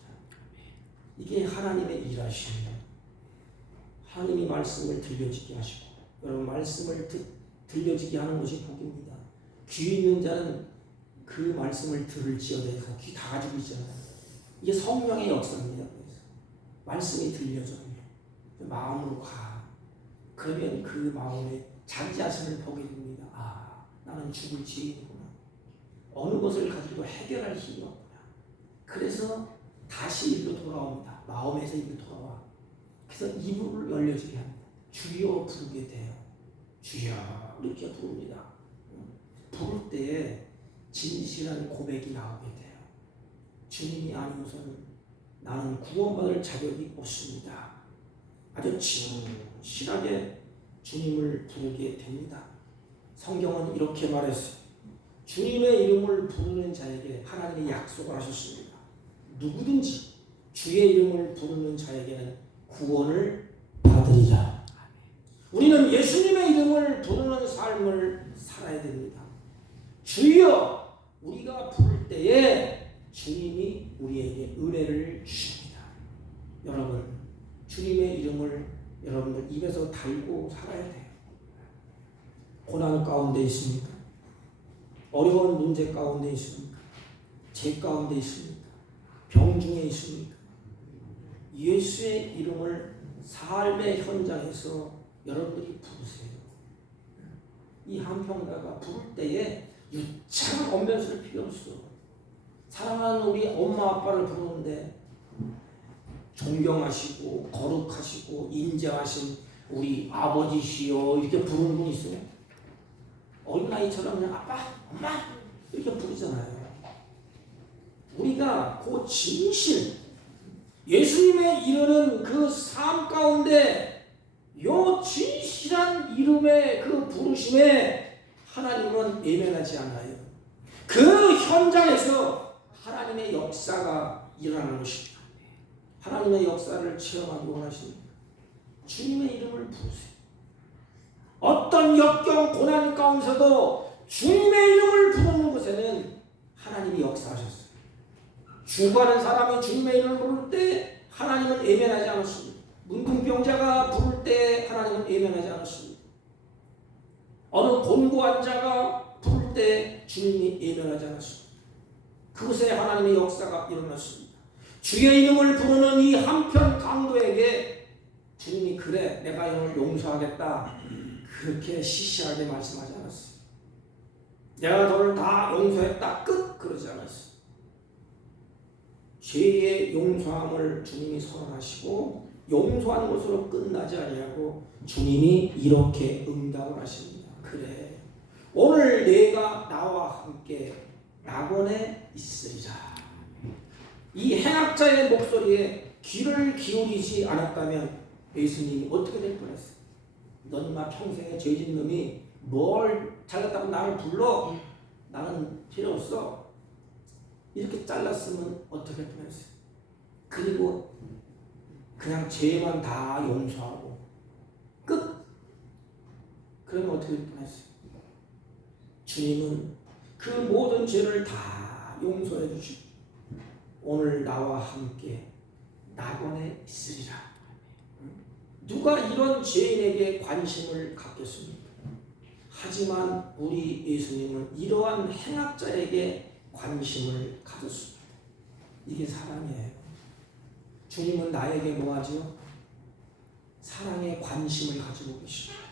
이게 하나님의 일하심이에요. 하나님이 말씀을 들려지게 하시고 여러분 말씀을 들려지게 하는 것이 복입니다. 귀 있는 자는 그 말씀을 들을지어다. 귀 다 가지고 있잖아요. 이게 성령의 역사입니다. 그래서 말씀이 들려져요. 마음으로 가. 그러면 그 마음에 자기 자신을 보게 됩니다. 아, 나는 죽을 지인이구나. 어느 것을 가지고 해결할 힘이 없구나. 그래서 다시 일로 돌아옵니다. 마음에서 일로 돌아와. 그래서 입을 열려지게 합니다. 주여 부르게 돼요. 주여 이렇게 부릅니다. 부를 때에 진실한 고백이 나오게 돼요. 주님이 아니고서는 나는 구원받을 자격이 없습니다. 아주 진실하게 주님을 부르게 됩니다. 성경은 이렇게 말했어요. 주님의 이름을 부르는 자에게 하나님이 약속을 하셨습니다. 누구든지 주의 이름을 부르는 자에게는 구원을 받으리라. 우리는 예수님의 이름을 부르는 삶을 살아야 됩니다. 주여 우리가 부를 때에 주님이 우리에게 은혜를 주십니다. 여러분 주님의 이름을 여러분들 입에서 달고 살아야 돼요. 고난 가운데 있습니까? 어려운 문제 가운데 있습니까? 죄 가운데 있습니까? 병 중에 있습니까? 예수의 이름을 삶의 현장에서 여러분들이 부르세요. 이 한평가가 부를 때에 유창한 언변술이 필요 없어. 사랑하는 우리 엄마 아빠를 부르는데 존경하시고 거룩하시고 인자하신 우리 아버지시여 이렇게 부르는 분 있어요? 어린아이처럼 그냥 아빠, 엄마 이렇게 부르잖아요. 우리가 그 진실 예수님의 이르는 그 삶 가운데 요 진실한 이름의 그 부르심에 하나님은 예면하지 않아요. 그 현장에서 하나님의 역사가 일어나는 것입니다. 하나님의 역사를 체험하기 원하십니까? 주님의 이름을 부르세요. 어떤 역경 고난 가운데서도 주님의 이름을 부르는 곳에는 하나님이 역사하셨어요. 죽어가는 사람이 주님의 이름을 부를 때 하나님은 예면하지 않았습니다. 문둥병자가 부를 때 하나님은 예면하지 않았습니다. 어느 곤고한 자가 부를 때 주님이 예면하지 않았습니다. 그곳에 하나님의 역사가 일어났습니다. 주의 이름을 부르는 이 한편 강도에게 주님이 그래 내가 너를 용서하겠다 그렇게 시시하게 말씀하지 않았어요. 내가 너를 다 용서했다 끝 그러지 않았어요. 죄의 용서함을 주님이 선언하시고 용서하는 것으로 끝나지 아니하고 주님이 이렇게 응답을 하십니다. 그래 오늘 내가 나와 함께 낙원에 있으리라. 이 행악자의 목소리에 귀를 기울이지 않았다면 예수님이 어떻게 될 뻔했어요? 넌 마 평생에 죄진 놈이 뭘 잘났다고 나를 불러? 나는 필요 없어. 이렇게 잘랐으면 어떻게 될 뻔했어요? 그리고 그냥 죄만 다 용서하고 끝. 그러면 어떻게 될 뻔했어요? 주님은 그 모든 죄를 다 용서해 주시고 오늘 나와 함께 낙원에 있으리라. 누가 이런 죄인에게 관심을 갖겠습니까? 하지만 우리 예수님은 이러한 행악자에게 관심을 가졌습니다. 이게 사랑이에요. 주님은 나에게 뭐하죠? 사랑에 관심을 가지고 계십니다.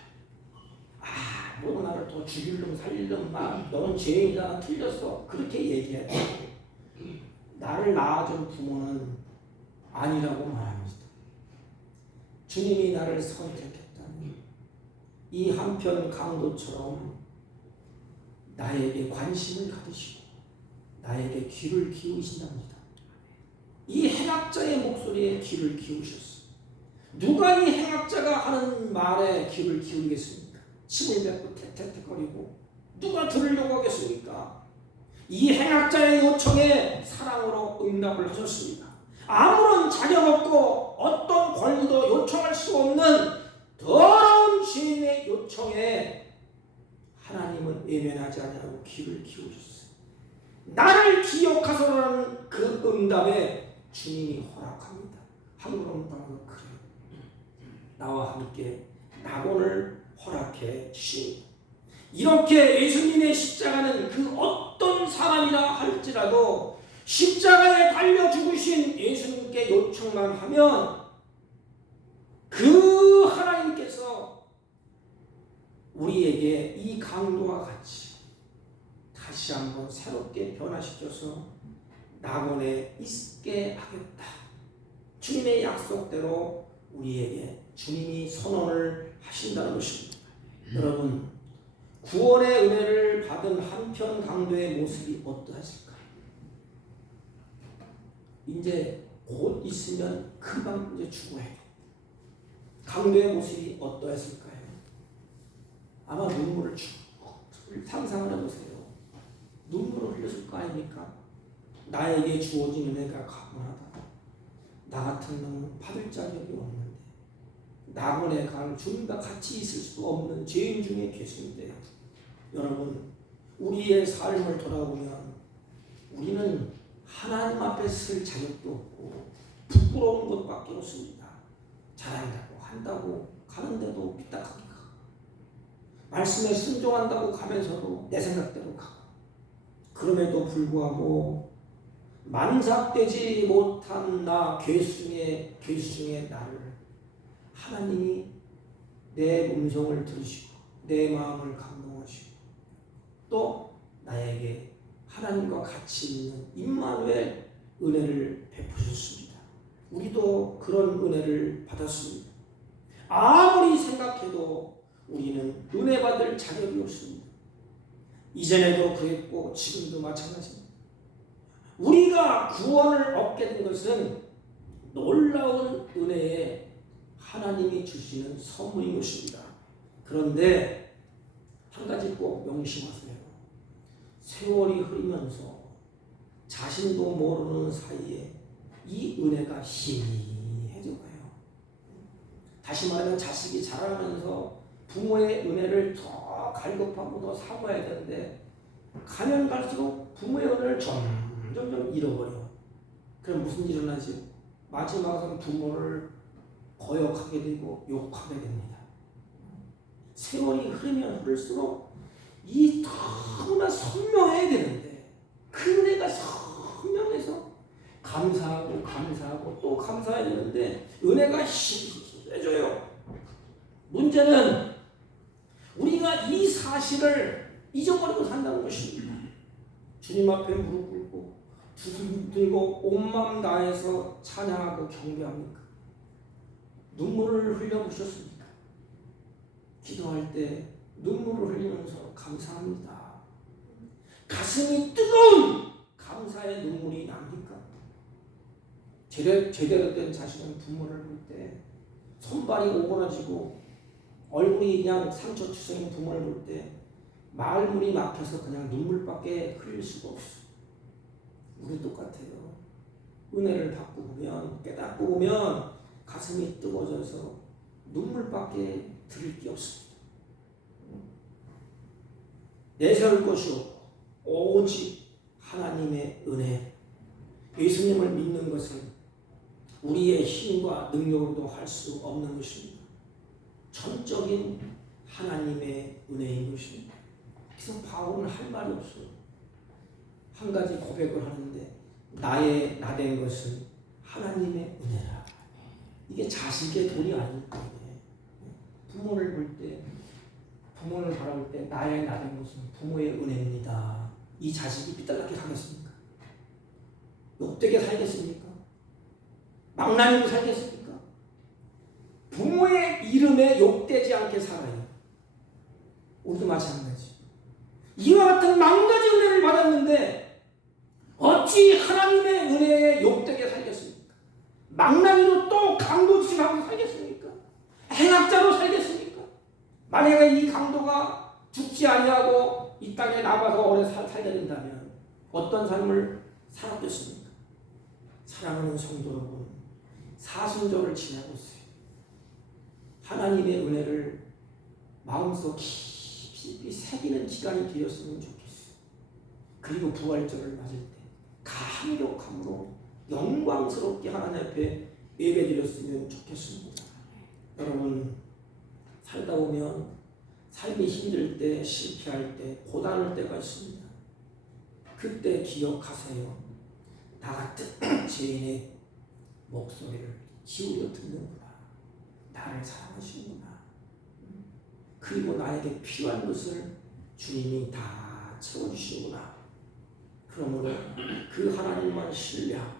너 나를 더 죽일 놈 살릴 놈 너는 죄인이다 틀렸어 그렇게 얘기해야 돼. 나를 낳아준 부모는 아니라고 말합니다. 주님이 나를 선택했다니 이 한편 강도처럼 나에게 관심을 가지시고 나에게 귀를 기울이신답니다. 이 행악자의 목소리에 귀를 기울이셨어. 누가 이 행악자가 하는 말에 귀를 기울이겠습니까? 침을 뱉고 택택택거리고 누가 들으려고 하겠습니까? 이 행악자의 요청에 사랑으로 응답을 하셨습니다. 아무런 자격 없고 어떤 권리도 요청할 수 없는 더러운 죄인의 요청에 하나님은 외면하지 않으라고 귀를 기울이셨어요. 나를 기억하소서라는 그 응답에 주님이 허락합니다. 한 걸음 따라서 그래요. 나와 함께 낙원을 허락해 주십니다. 이렇게 예수님의 십자가는 그 어떤 사람이라 할지라도 십자가에 달려 죽으신 예수님께 요청만 하면 그 하나님께서 우리에게 이 강도와 같이 다시 한번 새롭게 변화시켜서 낙원에 있게 하겠다. 주님의 약속대로 우리에게 주님이 선언을 하신다는 것입니다. 여러분, 구원의 은혜를 받은 한편 강도의 모습이 어떠하실까요? 이제 곧 있으면 금방 이제 죽어야 돼. 강도의 모습이 어떠했을까요? 아마 눈물을 쭉 상상을 해보세요. 눈물을 흘렸을 거 아닙니까? 나에게 주어진 은혜가 가분하다. 나 같은 놈은 받을 자격이 없는데 낙원에 갈 주님과 같이 있을 수 없는 죄인 중에 계신데 여러분 우리의 삶을 돌아보면 우리는 하나님 앞에 쓸 자격도 없고 부끄러운 것밖에 없습니다. 잘한다고 한다고 가는데도 삐딱하게 가고 말씀에 순종한다고 가면서도 내 생각대로 가고 그럼에도 불구하고 만삭되지 못한 나 괴수 중에 나를 하나님이 내 음성을 들으시고 내 마음을 감동하시고 또 나에게 하나님과 같이 있는 임마누엘 은혜를 베푸셨습니다. 우리도 그런 은혜를 받았습니다. 아무리 생각해도 우리는 은혜 받을 자격이 없습니다. 이전에도 그랬고 지금도 마찬가지입니다. 우리가 구원을 얻게 된 것은 놀라운 은혜에 하나님이 주시는 선물인 것입니다. 그런데 한 가지 꼭 명심하세요. 세월이 흐르면서 자신도 모르는 사이에 이 은혜가 희미해져 가요. 다시 말하면 자식이 자라면서 부모의 은혜를 더 갈급하고 더 사모해야 되는데 가면 갈수록 부모의 은혜를 점점 잃어버려. 그럼 무슨 일이 일어나지? 마지막은 부모를 거역하게 되고 욕하게 됩니다. 세월이 흐르면 흐를수록 이 너무나 선명해야 되는데 그 은혜가 선명해서 감사하고 또 감사해야 되는데 은혜가 희미해져요. 문제는 우리가 이 사실을 잊어버리고 산다는 것입니다. 주님 앞에 무릎 꿇고 두 손 들고 온 마음 다해서 찬양하고 경배합니까? 눈물을 흘려보셨습니까? 기도할 때 눈물을 흘리면서 감사합니다. 가슴이 뜨거운 감사의 눈물이 납니까? 제대로 된 자식은 부모를 볼 때 손발이 오그라지고 얼굴이 그냥 상처 투성인 부모를 볼 때 말문이 막혀서 그냥 눈물밖에 흘릴 수가 없어. 우리 똑같아요. 은혜를 받고 보면, 깨닫고 보면 가슴이 뜨거워져서 눈물밖에 들을 게 없습니다. 내세울 것이 없고 오직 하나님의 은혜. 예수님을 믿는 것은 우리의 힘과 능력으로도 할 수 없는 것입니다. 전적인 하나님의 은혜인 것입니다. 그래서 바울은 할 말이 없어요. 한 가지 고백을 하는데 나의 나된 것은 하나님의 은혜라. 이게 자식의 돈이 아닙니까? 부모를 볼 때, 부모를 바라볼 때 나의 나된 것은 부모의 은혜입니다. 이 자식이 삐딱하게 가겠습니까? 욕되게 살겠습니까? 망나니로 살겠습니까? 부모의 이름에 욕되지 않게 살아요. 우리도 마찬가지. 이와 같은 망가지 은혜를 받았는데 어찌 하나님의 은혜에 욕되게 살겠습니까? 망나니로 또 강도질하고 살겠습니까? 행악자로 살겠습니까? 만약에 이 강도가 죽지 아니하고 이 땅에 남아서 오래 살게 된다면 어떤 삶을 살았겠습니까? 사랑하는 성도 여러분, 사순절을 지나고 있어요. 하나님의 은혜를 마음속 깊이 새기는 기간이 되었으면 좋겠어요. 그리고 부활절을 맞을 때 감격함으로 영광스럽게 하나님 앞에 예배드렸으면 좋겠습니다. 여러분, 살다 보면 삶이 힘들 때, 실패할 때, 고단할 때가 있습니다. 그때 기억하세요. 나 같은 죄인의 목소리를 기울여 듣는구나. 나를 사랑하시는구나. 그리고 나에게 필요한 것을 주님이 다 채워주시는구나. 그러므로 그 하나님만 신뢰하고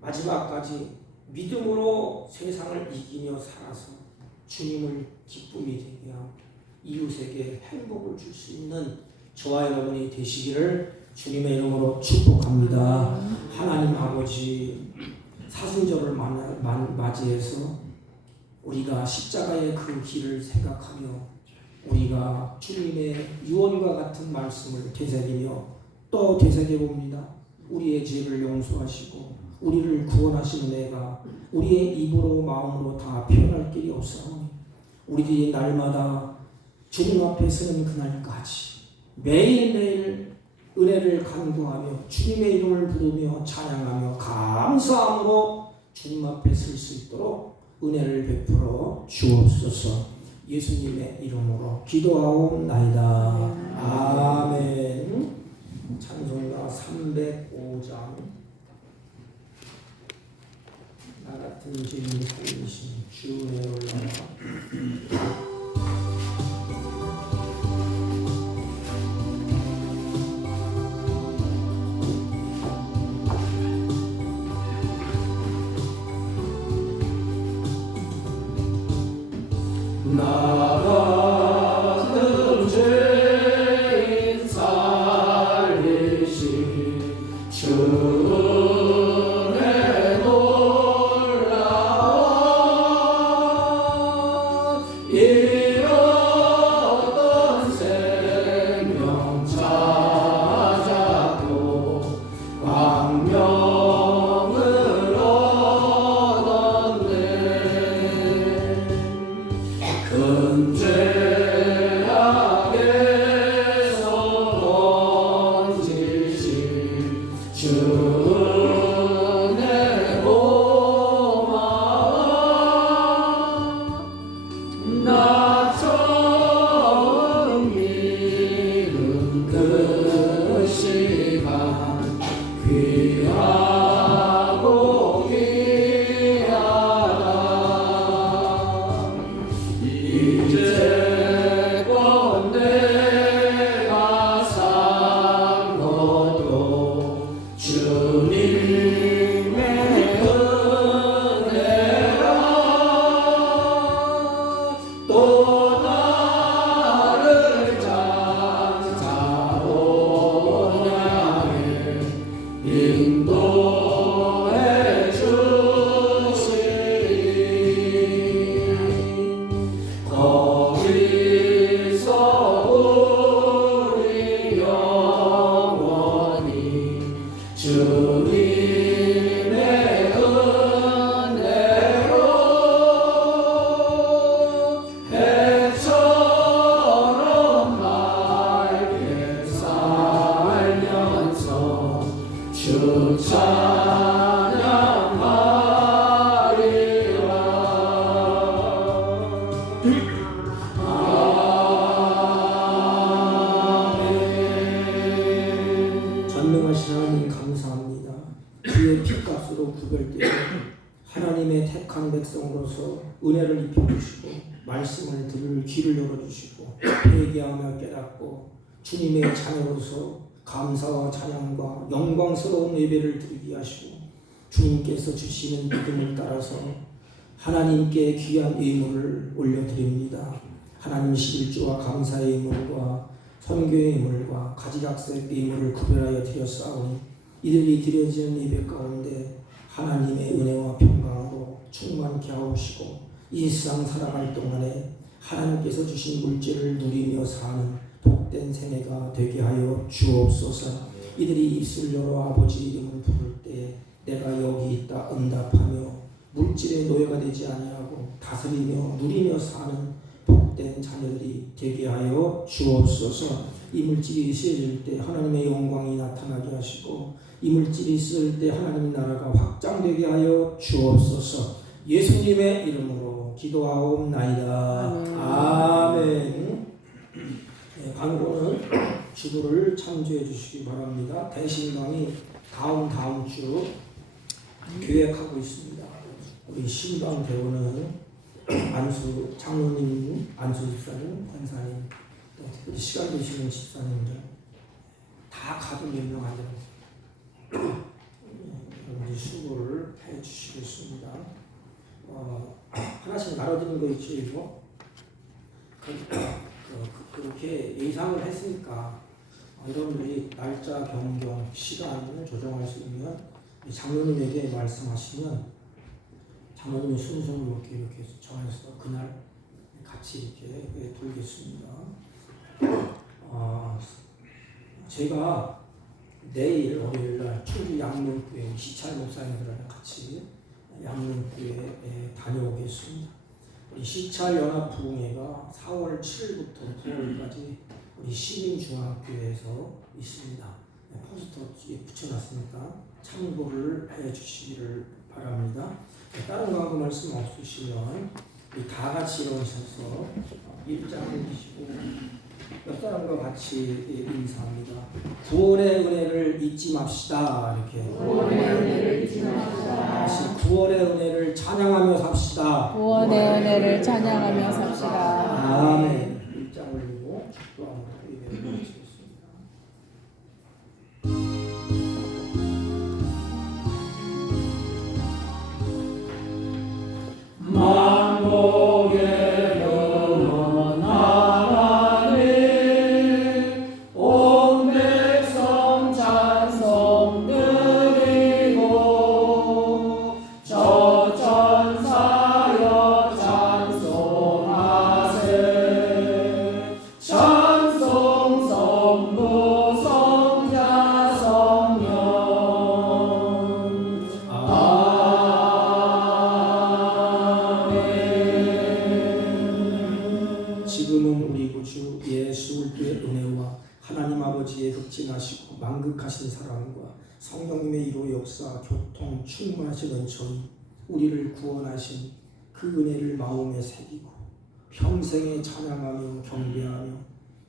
마지막까지 믿음으로 세상을 이기며 살아서 주님을 기쁨이 되게 하고 이웃에게 행복을 줄 수 있는 저와 여러분이 되시기를 주님의 이름으로 축복합니다. 하나님 아버지, 사순절을 맞이해서 우리가 십자가의 그 길을 생각하며 우리가 주님의 유언과 같은 말씀을 되새기며 또 되새겨봅니다. 우리의 죄를 용서하시고 우리를 구원하시는 은혜가 우리의 입으로 마음으로 다 표현할 길이 없사오니 우리들이 날마다 주님 앞에 서는 그날까지 매일매일 은혜를 간구하며 주님의 이름을 부르며 찬양하며 감사함으로 주님 앞에 설 수 있도록 은혜를 베풀어 주옵소서. 예수님의 이름으로 기도하옵나이다. 아멘. 찬송가 305장. 나 같은 죄인 살리신 주 은혜 올라와. 인도해 전능하신 하나님 감사합니다. 주의 피값으로 구별되어 하나님의 택한 백성으로서 은혜를 입혀주시고 말씀을 들을 귀를 열어주시고 회개하며 깨닫고 주님의 자녀로서 감사와 찬양과 영광스러운 예배를 드리게 하시고 주님께서 주시는 믿음을 따라서 하나님께 귀한 예물을 올려드립니다. 하나님 11조와 감사의 예물과 선교의 예물과 가지각색 예물을 구별하여 드렸사오니 이들이 드려지는 예배 가운데 하나님의 은혜와 평강으로 충만케 하옵시고 이 세상 살아갈 동안에 하나님께서 주신 물질을 누리며 사는 복된 생애가 되게 하여 주옵소서. 이들이 입술 열어 아버지 이름을 부를 때 내가 여기 있다 응답하며 물질의 노예가 되지 아니하고 다스리며 누리며 사는 복된 자녀들이 되게 하여 주옵소서. 이 물질이 있어질 때 하나님의 영광이 나타나게 하시고 이 물질이 있을 때 하나님 나라가 확장되게 하여 주옵소서. 예수님의 이름으로 기도하옵나이다. 아멘. 네, 광고는 주도를 참조해 주시기 바랍니다. 대신강이 다음 주 계획하고 있습니다. 우리 신방 대우는 안수 장로님, 안수 집사님, 권사님, 또 시간 되시는 집사님들 다 가도 몇 명 안 됩니다. 여러분들 수고를 해 주시겠습니다. 하나씩 나눠드는 거 있죠, 이거? 그렇게 예상을 했으니까 여러분들이 날짜 변경, 시간을 조정할 수 있는 장로님에게 말씀하시면 장로님의 순서로 이렇게 정해서 그날 같이 이렇게 돌겠습니다. 제가 내일 월요일날 충주 양문교회 시찰 목사님들이랑 같이 양문교회에 다녀오겠습니다. 우리 시찰 연합 부흥회가 4월 7일부터 9월까지 우리 시민중앙교회에서 있습니다. 포스터 뒤에 붙여놨으니까 참고를 해주시기를 바랍니다. 다른 광고 말씀 없으시면 우리 다 같이 일어나셔서 입장을 주시고 옆 사람과 같이 인사합니다. 구원의 은혜를 잊지 맙시다. 이렇게. 구원의 은혜를 잊지 맙시다. 다시 구원의 은혜를 찬양하며 삽시다. 구원의 은혜를 찬양하며 삽시다. 아멘. 입장을 들고 축도하며 예배를 마치겠습니다. 만복의 만극하신 사랑과 성령님의 이로 역사 교통 충만하신 은총이 우리를 구원하신 그 은혜를 마음에 새기고 평생에 찬양하며 경배하며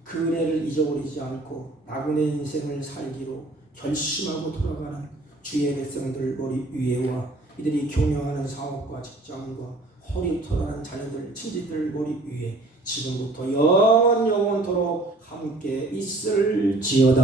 그 은혜를 잊어버리지 않고 나그네 인생을 살기로 결심하고 돌아가는 주의 백성들 머리 위에와 이들이 경영하는 사업과 직장과 허리털하는 자녀들 친지들 머리 위에 지금부터 영원토록 함께 있을지어다.